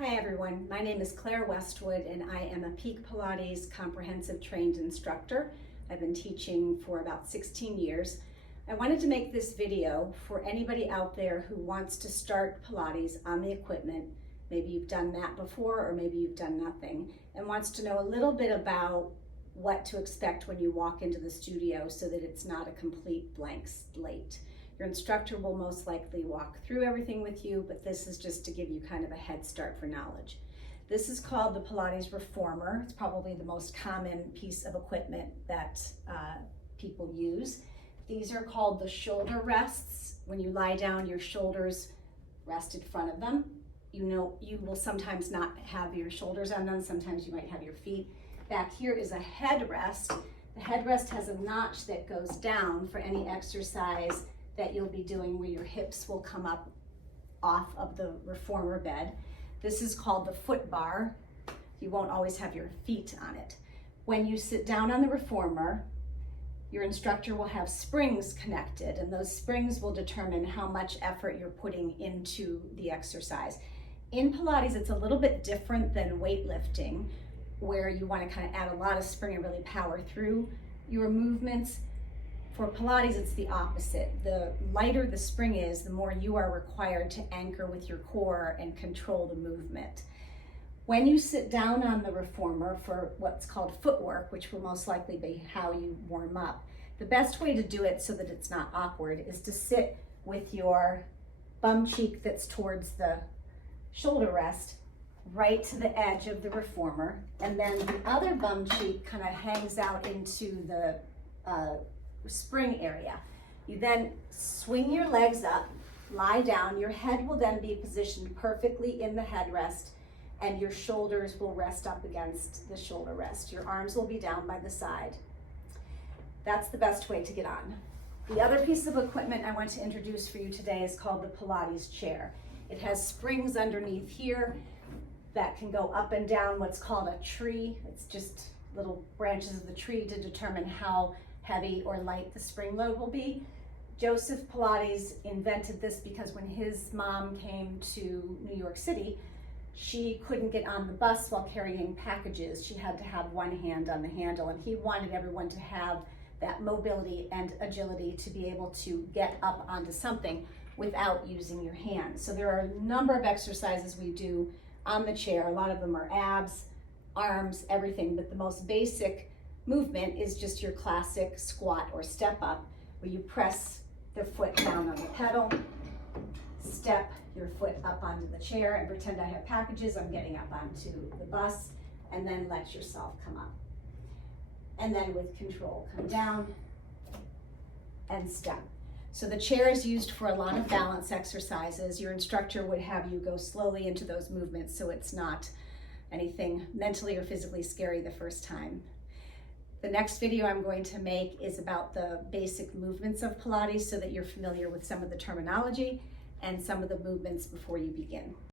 Hi everyone, my name is Claire Westwood and I am a Peak Pilates comprehensive trained instructor. I've been teaching for about 16 years. I wanted to make this video for anybody out there who wants to start Pilates on the equipment. Maybe you've done that before or maybe you've done nothing and wants to know a little bit about what to expect when you walk into the studio so that it's not a complete blank slate. Your instructor will most likely walk through everything with you, but this is just to give you kind of a head start for knowledge. This is called the Pilates Reformer. It's probably the most common piece of equipment that people use. These are called the shoulder rests. When you lie down, your shoulders rest in front of them. You know, you will sometimes not have your shoulders on them. Sometimes you might have your feet. Back here is a headrest. The headrest has a notch that goes down for any exercise that you'll be doing where your hips will come up off of the reformer bed. This is called the foot bar. You won't always have your feet on it. When you sit down on the reformer, your instructor will have springs connected, and those springs will determine how much effort you're putting into the exercise. In Pilates, it's a little bit different than weightlifting, where you want to kind of add a lot of spring and really power through your movements. For Pilates, it's the opposite. The lighter the spring is, the more you are required to anchor with your core and control the movement. When you sit down on the reformer for what's called footwork, which will most likely be how you warm up, the best way to do it so that it's not awkward is to sit with your bum cheek that's towards the shoulder rest right to the edge of the reformer, and then the other bum cheek kind of hangs out into the spring area. You then swing your legs up, lie down. Your head will then be positioned perfectly in the headrest, and your shoulders will rest up against the shoulder rest. Your arms will be down by the side. That's the best way to get on. The other piece of equipment I want to introduce for you today is called the Pilates Chair. It has springs underneath here that can go up and down what's called a tree. It's just little branches of the tree to determine how heavy or light the spring load will be. Joseph Pilates invented this because when his mom came to New York City, she couldn't get on the bus while carrying packages. She had to have one hand on the handle, and he wanted everyone to have that mobility and agility to be able to get up onto something without using your hands. So there are a number of exercises we do on the chair. A lot of them are abs, arms, everything, but the most basic movement is just your classic squat or step up, where you press the foot down on the pedal, step your foot up onto the chair and pretend I have packages, I'm getting up onto the bus, and then let yourself come up. And then with control, come down and step. So the chair is used for a lot of balance exercises. Your instructor would have you go slowly into those movements so it's not anything mentally or physically scary the first time. The next video I'm going to make is about the basic movements of Pilates so that you're familiar with some of the terminology and some of the movements before you begin.